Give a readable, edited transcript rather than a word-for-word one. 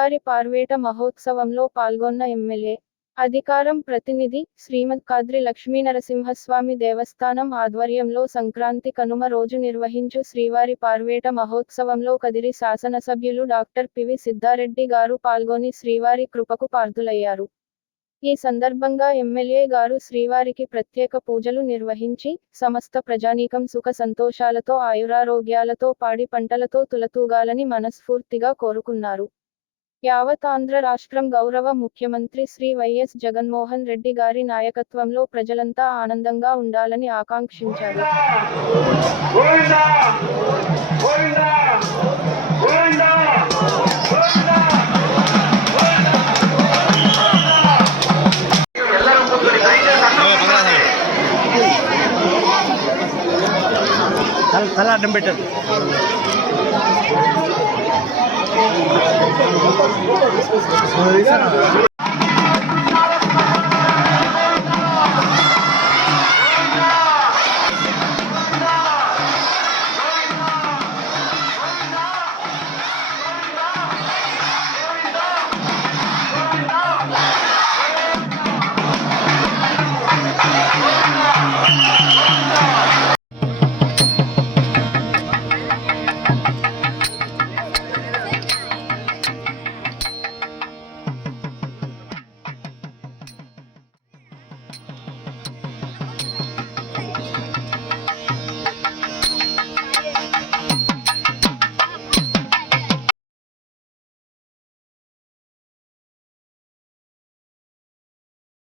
శ్రీవారి పార్వేట మహోత్సవంలో పాల్గొన్న ఎమ్మెల్యే. అధికారం ప్రతినిధి శ్రీమద్ కాద్రి లక్ష్మీనరసింహస్వామి దేవస్థానం ఆధ్వర్యంలో సంక్రాంతి కనుమ రోజు నిర్వహించు శ్రీవారి పార్వేట మహోత్సవంలో కదిరి శాసనసభ్యులు డాక్టర్ పివి సిద్ధారెడ్డి గారు పాల్గొని శ్రీవారి కృపకు పాత్రులయ్యారు. ఈ సందర్భంగా ఎమ్మెల్యే గారు శ్రీవారికి ప్రత్యేక పూజలు నిర్వహించి సమస్త ప్రజానీకం సుఖ సంతోషాలతో ఆయురారోగ్యాలతో పాడి పంటలతో తులతూగాలని మనస్ఫూర్తిగా కోరుకున్నారు. యావత్ ఆంధ్ర రాష్ట్రం గౌరవ ముఖ్యమంత్రి శ్రీ వైఎస్ జగన్మోహన్ రెడ్డి గారి నాయకత్వంలో ప్రజలంతా ఆనందంగా ఉండాలని ఆకాంక్షించారు. తల అడ్డం పెట్టారు.